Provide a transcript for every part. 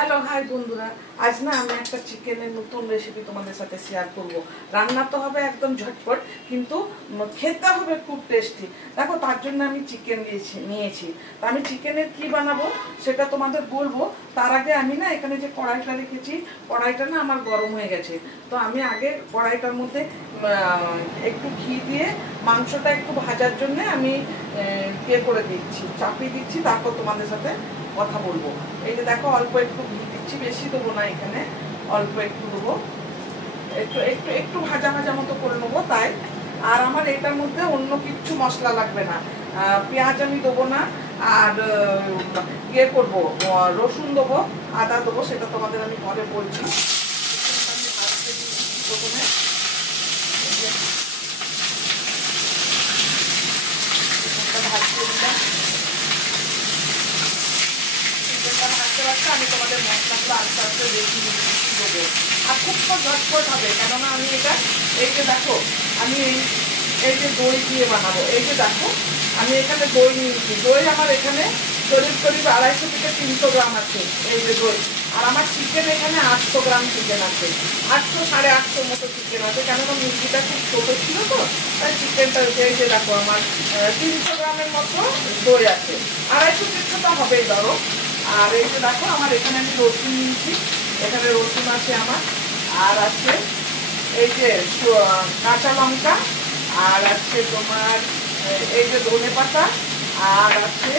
Hello hi বন্ধুরা, আজ না আমি একটা চিকেনের নতুন রেসিপি তোমাদের সাথে শেয়ার করব। রান্না তো হবে একদম ঝটপট, কিন্তু খেতে হবে খুব টেস্টি। দেখো, তার জন্য আমি চিকেন নিয়েছি। তা আমি চিকেনের কি বানাবো সেটা তোমাদের বলবো। তার আগে আমি না এখানে যে কড়াইটা রেখেছি, কড়াইটা না আমার গরম হয়ে গেছে। তো আমি আগে কড়াইটার মধ্যে একটু ঘি দিয়ে মাংসটা একটু ভাজার জন্য আমি করে দিচ্ছি, চাপিয়ে দিচ্ছি। তারপর তোমাদের সাথে কথা বলবো। এই যে দেখো, অল্প একটু ঘি দিচ্ছি, বেশি দেবো না, এখানে অল্প একটু দেবো। একটু একটু একটু ভাজা ভাজা মতো করে নেবো তাই। আর আমার এটার মধ্যে অন্য কিছু মশলা লাগবে না, পেঁয়াজ আমি দেবো না। আর করবো, রসুন দেবো, আদা দেবো, সেটা তোমাদের আমি পরে বলছি। প্রথমে ভাজতে দিলাম। আমি তোমাদের মশলাগুলো আস্তে আস্তে দেখি দেবো। আর খুব ঝটপট হবে, কেননা আমি এটা এই যে দেখো, আমি এই যে দই দিয়ে বানাবো। এই যে দেখো, আমি এখানে দই নিয়েছি। দই আমার এখানে করিব 250 থেকে 300 গ্রাম আছে এই যে দই। আর আমার চিকেন এখানে 800 গ্রাম চিকেন আছে, 800 850 মতো চিকেন আছে, কেননা মুরগিটা খুব ছোটো ছিল তো, তাই চিকেনটা এই যে দেখো আমার 300 গ্রামের মতো দই আছে। 250-300টা হবেই ধরো। আর এই যে দেখো, আমার এখানে আমি রসুন নিয়েছি, এখানে রসুন আছে আমার। আর আছে এই যে কাঁচা লঙ্কা, আর আছে তোমার এই যে ধনে পাতা, আর আছে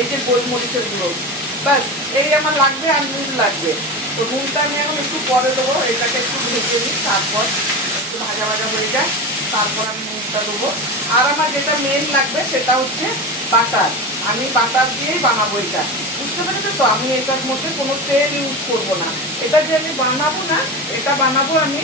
এই যে গোলমরিচের গুঁড়ো। ব্যাস, এই আমার লাগবে। আর নুন লাগবে। তো নুনটা আমি এখন একটু পরে দেবো। এটাকে একটু ভেজে নিই, তারপর একটু ভাজা ভাজা হয়ে যায়, তারপর আমি নুনটা দেবো। আর আমার যেটা মেন লাগবে সেটা হচ্ছে বাটার। আমি বাটার দিয়েই বানাবো এটা, বুঝতে পেরেছো তো? আমি এটার মধ্যে কোনো তেল ইউজ করব না। এটা যে আমি বানাবো না, এটা বানাবো আমি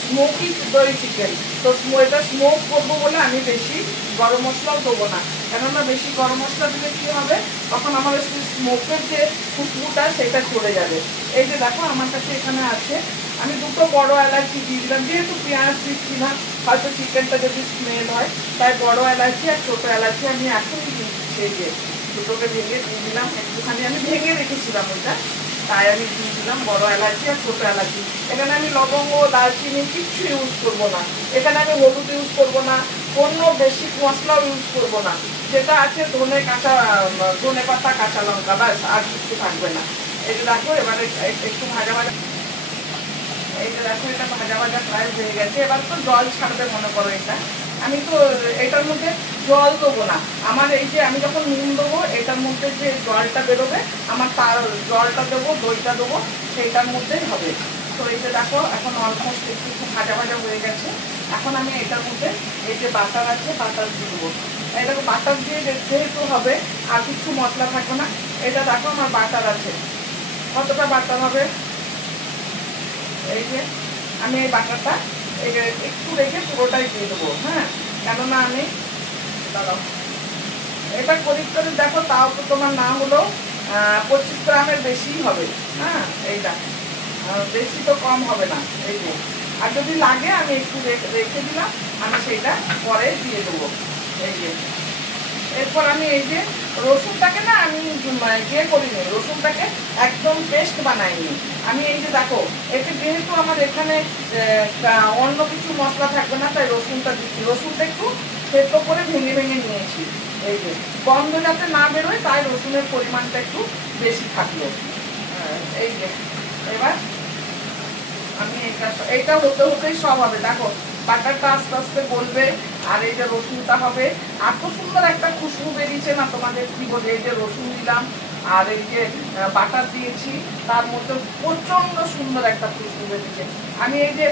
স্মোকি দই চিকেন। তো এটা স্মোক করবো বলে আমি বেশি গরম মশলাও দেবো না, কেননা বেশি গরম মশলা দিলে কী হবে, তখন আমার স্মোকের যে খুশবুটা সেটা চলে যাবে। এই যে দেখো, আমার কাছে এখানে আছে, আমি 2টো বড় এলাচি দিয়ে দিলাম। যেহেতু পেঁয়াজ দিচ্ছি না, হয়তো চিকেনটা যদি স্মেল হয়, তাই বড় এলাচি আর ছোটো এলাচি আমি এখনই দিচ্ছি। এই যে দুটোকে ভেঙে দিয়ে দিলাম, একটুখানি আমি ভেঙে রেখেছিলাম ওইটা, তাই আমি দিয়ে দিলাম বড় এলাচি আর ছোটো এলাচি। এখানে আমি লবঙ্গ, দারচিনি কিচ্ছু ইউজ করবো না। এখানে আমি হলুদ ইউজ করবো না, কোনো বেশি মশলাও ইউজ করবো না। যেটা আছে ধনে পাতা, কাঁচা লঙ্কা, ব্যাস, আর কিছু থাকবে না। এই যে দেখো, এবারে একটু ভাজা ভাজা, এই যে দেখো, এটা ভাজা ভাজা প্রায় হয়ে গেছে। এবার তো জল ছাড়বে মনে করো এটা। আমি তো এটার মধ্যে জল দেবো না। আমার এই যে আমি যখন নুন দেবো, এটার মধ্যে যে জলটা বেরোবে, আমার তার জলটা দেবো, দইটা দেবো, সেইটার মধ্যেই হবে। তো এই যে দেখো, এখন অলমোস্ট একটু ভাজা ভাজা হয়ে গেছে। এখন আমি এটার মধ্যে এই যে বাটার আছে, বাটার দিয়ে দেবো। এই দেখো, বাটার দিয়ে যেহেতু হবে, আর কিছু মশলা থাকবে না। এটা দেখো, আমার বাটার আছে। কতটা বাটার হবে, এই যে আমি এই বাটারটা একটু রেখে পুরোটাই দিয়ে দেবো। হ্যাঁ, কেননা আমি দাঁড়াও, এটা করিব দেখো, তাও তো তোমার না হলেও 25 গ্রামের বেশিই হবে। হ্যাঁ, এইটা বেশি তো কম হবে না। এই যে, আর যদি লাগে আমি একটু রেখে দিলাম, আমি সেইটা পরে দিয়ে দেবো। এই যে, এরপর আমি এই যে রসুনটাকে না আমি করিনি, রসুনটাকে একদম পেস্ট বানাইনি আমি। এই যে দেখো, এতে যেহেতু আমার এখানে অন্য কিছু মশলা থাকবে না, তাই রসুনটা দিচ্ছি। রসুনটা একটু সেদ্ধ করে ভেঙে ভেঙে নিয়েছি। এই যে, গন্ধ যাতে না বেরোয়, তাই রসুনের পরিমাণটা একটু বেশি থাকলো। এই যে, এবার আমি এইটা হতে হতেই সব হবে। দেখো, বাটারটা আস্তে আস্তে গলবে, আর এই যে রসুনটা হবে। এত সুন্দর একটা খুশবু বেরিয়েছে না, তোমাদের কি বলি। এই যে রসুন দিলাম, আর এই যে বাটার দিয়েছি, তার মধ্যে প্রচন্ড সুন্দর একটা খুশবু বেরিয়েছে। আমি এই যে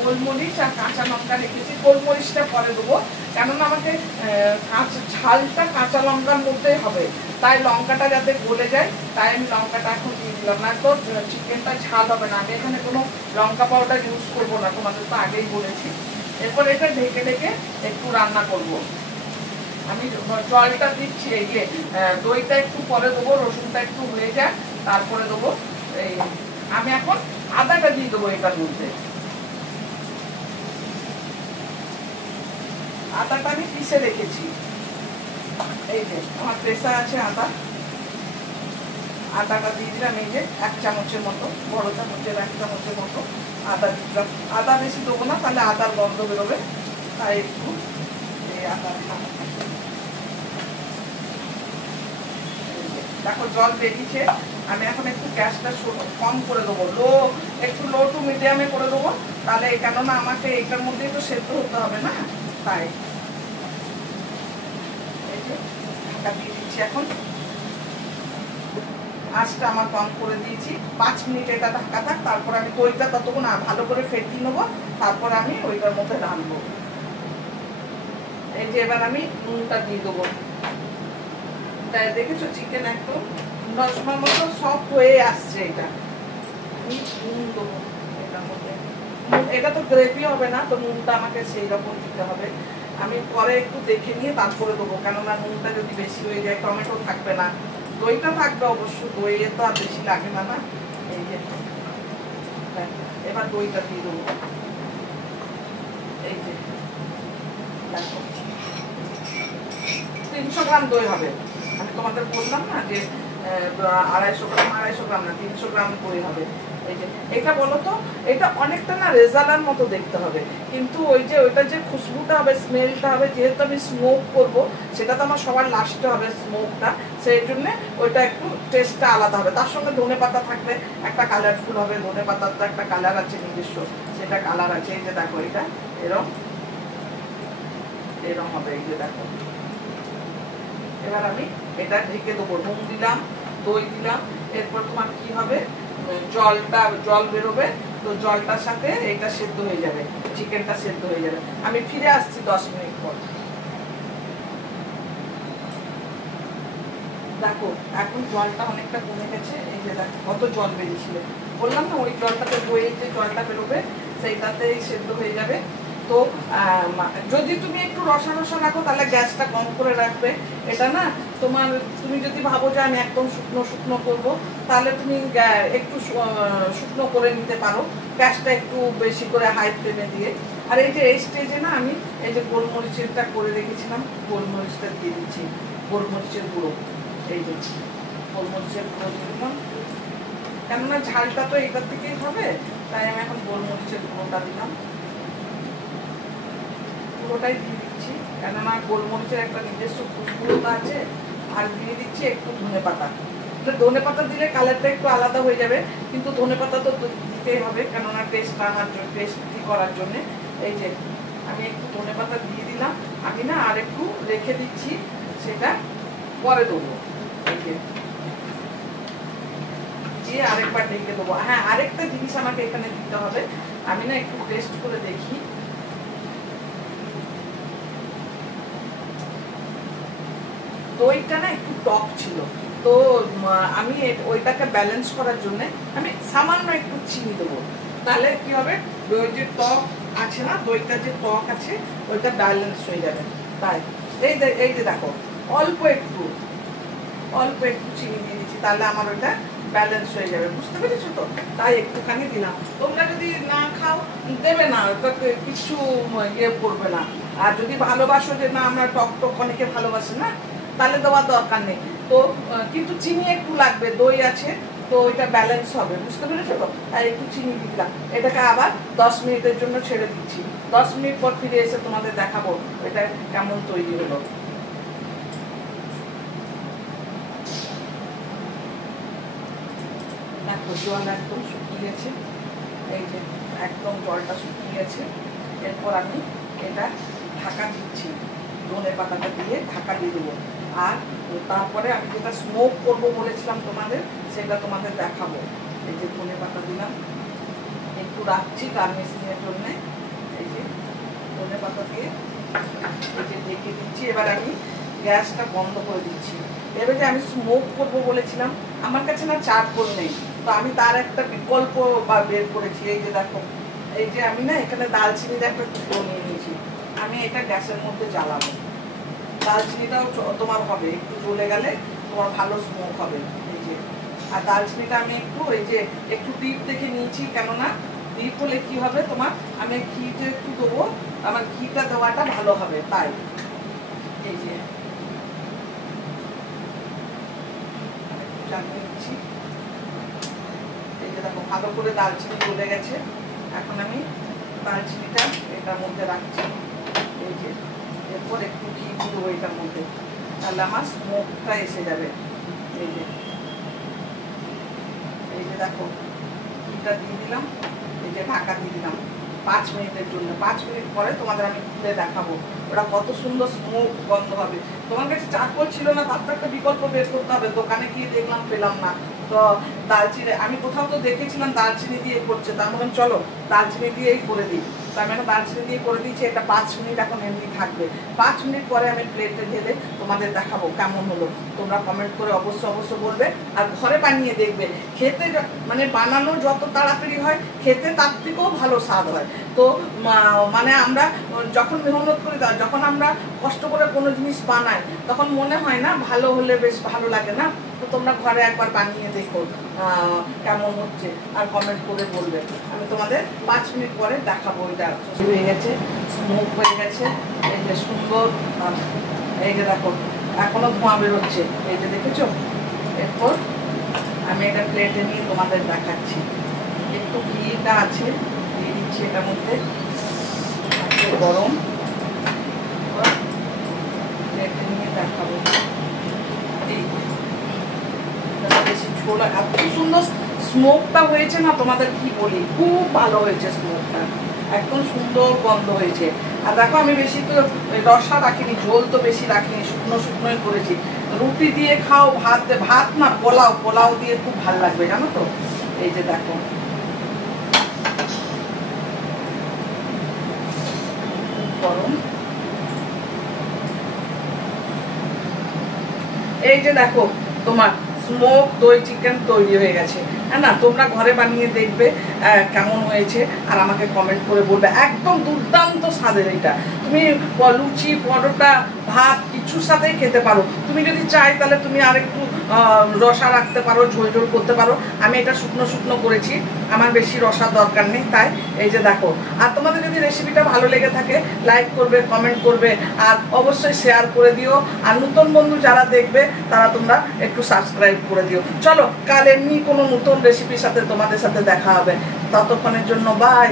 গোলমরিচ আর কাঁচা লঙ্কা রেখেছি, গোলমরিচটা পরে দেবো, কেননা আমাকে ঝালটা কাঁচা লঙ্কার মধ্যেই হবে, তাই লঙ্কাটা যাতে গলে যায়, তাই আমি লঙ্কাটা এখন দিয়ে দিলাম। না তো চিকেনটা ঝাল হবে না। আমি এখানে কোনো লঙ্কা পাউডার ইউজ করবো না, তোমাদের তো আগেই বলেছি। এরপর এটা ঢেকে ঢেকে একটু রান্না করব। আমি জলটা দিচ্ছি, এই যে দইটা একটু পরে দেবো, রসুনটা একটু হয়ে যায়, তারপরে দেবো। এই আমি এখন আদাটা দিয়ে দেবো এটার মধ্যে। আদাটা আমি পিষে রেখেছি। এই যে আমার প্রেসার আছে আদা, আদাটা দিয়ে দিলাম, এই যে 1 চামচের মতো, বড় চামচের 1 চামচের মতো আদা দিলাম। আদা বেশি দেবো না, তাহলে আদার গন্ধ বেরোবে, তাই একটু এই আদা। দেখো জল বেরিয়েছে। আমি এখন একটু গ্যাসটা কম করে দেবো, একটু লো টু মিডিয়ামে করে দেবো, তাহলে কেননা আমাকে এটার মধ্যেই তো সেদ্ধ হতে হবে না, তাই এই যে ঢাকা দিয়ে দিচ্ছি। এখন আঁচটা আমার কম করে দিয়েছি, 5 মিনিট এটা ঢাকা থাক, তারপর আমি দইটা ততক্ষণ ভালো করে ফেটিয়ে নেবো, তারপর আমি ওইটার মধ্যে রাখবো। এই যে এবার আমি নুনটা দিয়ে দেবো। তাই দেখেছো চিকেন একদম নরমাল মতো সফট হয়ে আসছে। এটা আমি নুন দেবো এটার মধ্যে। এটা তো গ্রেভি হবে না, তো নুনটা আমাকে সেই রকম দিতে হবে। আমি পরে একটু দেখে নিয়ে তারপরে দেবো, কেননা নুনটা যদি বেশি হয়ে যায়, টমেটো থাকবে না, দইটা থাকবে অবশ্য, দইয়ে তো আর বেশি লাগে না। না এই যে এবার দইটা দিয়ে দেবো। এই যে দেখো 300 গ্রাম দই হবে। আমি তোমাদের বললাম না যে 250 গ্রাম না, 300 গ্রাম দই হবে। এই যে এটা বলো তো, এটা অনেকটা না রেজালার মতো দেখতে হবে, কিন্তু ওই যে ওইটা যে খুশবুটা হবে, স্মেলটা হবে, যেহেতু আমি স্মোক করবো, সেটা তো আমার সবার লাস্টে হবে স্মোকটা, সেই জন্যে ওইটা একটু টেস্টটা আলাদা হবে। তার সঙ্গে ধনে পাতা থাকলে একটা কালারফুল হবে, ধনে পাতার তো একটা কালার আছে নিজস্ব, সেটা কালার আছে। এই যে দেখো এটা এরম এরম হবে, এই যে দেখো। এবার আমি এটা ঢেকে দেবো, নুন দিলাম, দই দিলাম, এরপর তোমার কি হবে, জল বেরোবে, তো জলটার সাথে এটা সেদ্ধ হয়ে যাবে, চিকেনটা সেদ্ধ হয়ে যাবে। আমি ফিরে আসছি 10 মিনিট পর। দেখো এখন জলটা অনেকটা কমে গেছে। এই যে দেখো কত জল বেরিয়েছিল, বললাম না ওই জলটাতে দইয়ের যে জলটা বেরোবে সেইটাতেই সেদ্ধ হয়ে যাবে। তো যদি তুমি একটু রসা রসা রাখো তাহলে গ্যাসটা কম করে রাখবে। এটা না তুমি যদি ভাবো যে আমি একদম শুকনো শুকনো করবো, তাহলে তুমি একটু শুকনো করে নিতে পারো, গ্যাসটা একটু বেশি করে হাই ফ্লেমে দিয়ে। আর এই যে এই স্টেজে না আমি এই যে গোলমরিচেরটা করে রেখেছিলাম, গোলমরিচটা দিয়ে দিচ্ছি, গোলমরিচের গুঁড়ো। এই যে গোলমরিচের গুঁড়ো দিয়ে দিলাম, কেননা ঝালটা তো এটার থেকেই হবে, তাই আমি এখন গোলমরিচের গুঁড়োটা দিলাম। পুরোটাই দিয়ে দিচ্ছি, কেননা গোলমরিচের একটা নিজস্ব খুশবুটা আছে। আর দিয়ে দিচ্ছি একটু ধনে পাতা। ধনে পাতা দিলে কালারটা একটু আলাদা হয়ে যাবে, কিন্তু ধনে পাতা তো দিতেই হবে, কেননা টেস্ট আনার জন্য, টেস্টি করার জন্যে। এই যে আমি একটু ধনে পাতা দিয়ে দিলাম। আমি না আর একটু রেখে দিচ্ছি, সেটা পরে দেবো। এই যে দিয়ে আরেকবার ঢেকে দেবো। হ্যাঁ, আরেকটা জিনিস আমাকে এখানে দিতে হবে, আমি না একটু টেস্ট করে দেখি। দইটা না একটু টক ছিল, তো আমি ওইটাকে ব্যালেন্স করার জন্য আমি সামান্য একটু চিনি দেবো, তাহলে কি হবে, দই যে টক আছে না, দইটা যে টক আছে ওইটা ব্যালেন্স হয়ে যাবে। তাই এই যে দেখো অল্প একটু চিনি দিয়ে দিচ্ছি, তাহলে আমার ওইটা ব্যালেন্স হয়ে যাবে, বুঝতে পেরেছো তো? তাই একটুখানি দিলাম। তোমরা যদি না খাও দেবে না, ওটা কিছু ইয়ে করবে না। আর যদি ভালোবাসো যে না আমরা টক টক অনেকে ভালোবাসে না, তাহলে দেওয়ার দরকার নেই। তো কিন্তু চিনি একটু লাগবে, দই আছে তো ওইটা ব্যালেন্স হবে, বুঝতে পেরেছো তো? তাই একটু চিনি দিলাম। এটাকে আবার 10 মিনিটের জন্য ছেড়ে দিচ্ছি। 10 মিনিট পর ফিরে এসে তোমাদের দেখাবো এটা কেমন তৈরি হলো। দেখো জল একদম শুকিয়ে গেছে, এই যে একদম জলটা শুকিয়ে গেছে। এরপর আমি এটা ঢাকা দিচ্ছি, ধনে পাতাটা দিয়ে ঢাকা দিয়ে দেবো। আর তারপরে আমি যেটা স্মোক করবো বলেছিলাম তোমাদের, সেটা তোমাদের দেখাবো। এই যে ধনে পাতা দিলাম, একটু রাখছি গার্নিশিংয়ের জন্যে। এই যে ধনে পাতা দিয়ে এই যে ঢেকে দিচ্ছি। এবার আমি গ্যাসটা বন্ধ করে দিচ্ছি। এবার যে আমি স্মোক করবো বলেছিলাম, আমার কাছে না চারকোল নেই, তো আমি তার একটা বিকল্প বের করেছি। এই যে দেখো, এই যে আমি না এখানে দালচিনির একটা টুকরো নিয়ে নিয়েছি, আমি এটা গ্যাসের মধ্যে জ্বালাবো। দালচিনিটাও তোমার হবে, একটু জ্বলে গেলে তোমার ভালো স্মোক হবে। এই যে আর দালচিনিটা আমি একটু এই যে একটু ডিপ দেখে নিয়েছি, কেননা ডিপ হলে কি হবে তোমার, আমি ঘিটা একটু দেবো, আমার ঘিটা দেওয়াটা ভালো হবে, তাই এই যে লাগিয়ে দিচ্ছি। এই যে দেখো ভালো করে দারচিনি গলে গেছে। এখন আমি দারচিনিটা এটার মধ্যে রাখছি। এই যে এরপর একটু ঘি দেবো এটার মধ্যে, তাহলে আমার স্মোকটা এসে যাবে। এই যে দেখো ঘিটা দিয়ে দিলাম, এই যে ঢাকা দিয়ে দিলাম 5 মিনিটের জন্য। 5 মিনিট পরে তোমাদের আমি খুলে দেখাবো ওটা কত সুন্দর স্মোক গন্ধ হবে। তোমার কাছে চারকোল ছিল না, তার তো একটা বিকল্প বের করতে হবে। দোকানে গিয়ে দেখলাম পেলাম না, তো দারচিনি আমি কোথাও তো দেখেছিলাম দারচিনি দিয়ে করছে, তার মনে চলো দারচিনি দিয়েই করে দিই। তো আমি একটা দারচিনি দিয়ে করে দিয়েছি। এটা 5 মিনিট এখন এমনি থাকবে। 5 মিনিট পরে আমি প্লেটে ঢেলে তোমাদের দেখাবো কেমন হলো। তোমরা কমেন্ট করে অবশ্যই বলবে, আর ঘরে বানিয়ে দেখবে। খেতে মানে বানানো যত তাড়াতাড়ি হয়, খেতে তার থেকেও ভালো স্বাদ হয়। তো মানে আমরা যখন মেহনত করি, যখন আমরা কষ্ট করে কোনো জিনিস বানাই, তখন মনে হয় না ভালো হলে বেশ ভালো লাগে না। তো তোমরা ঘরে একবার বানিয়ে দেখো কেমন হচ্ছে, আর কমেন্ট করে বলবে। আমি তোমাদের 5 মিনিট পরে দেখাবো। এটা হয়ে গেছে, স্মোক হয়ে গেছে, এই যে সুন্দর। এই যে দেখো এখনো ধোঁয়া বেরোচ্ছে, এই যে দেখেছো। এরপর আমি এটা প্লেটে নিয়ে তোমাদের দেখাচ্ছি। একটু ঘিটা আছে, দিয়ে দিচ্ছি এটার মধ্যে, গরম। প্লেটে নিয়ে দেখাবো। এই বেশি ঝোল, এত সুন্দর স্মোকটা হয়েছে না, তোমাদের কি বলি, খুব ভালো হয়েছে স্মোকটা, একদম সুন্দর গন্ধ হয়েছে। আর দেখো আমি বেশি তো রসা রাখিনি, ঝোল তো বেশি রাখিনি, শুকনোই করেছি। রুটি দিয়ে খাও, ভাত না, পোলাও দিয়ে খুব ভালো লাগবে, জানো তো। এই যে দেখো গরম। এই যে দেখো তোমার স্মোক দই চিকেন তৈরি হয়ে গেছে, হ্যাঁ না। তোমরা ঘরে বানিয়ে দেখবে কেমন হয়েছে, আর আমাকে কমেন্ট করে বলবে। একদম দুর্দান্ত স্বাদের এটা। তুমি লুচি, পরোটা, ভাত কিছুর সাথেই খেতে পারো। তুমি যদি চাই তাহলে তুমি আর একটু রসা রাখতে পারো, ঝোল করতে পারো। আমি এটা শুকনো করেছি, আমার বেশি রসার দরকার নেই, তাই। এই যে দেখো। আর তোমাদের যদি রেসিপিটা ভালো লেগে থাকে, লাইক করবে, কমেন্ট করবে, আর অবশ্যই শেয়ার করে দিও। আর নতুন বন্ধু যারা দেখবে, তারা তোমরা একটু সাবস্ক্রাইব করে দিও। চলো কাল এমনি কোনো নতুন রেসিপির সাথে তোমাদের সাথে দেখা হবে। ততক্ষণের জন্য বাই।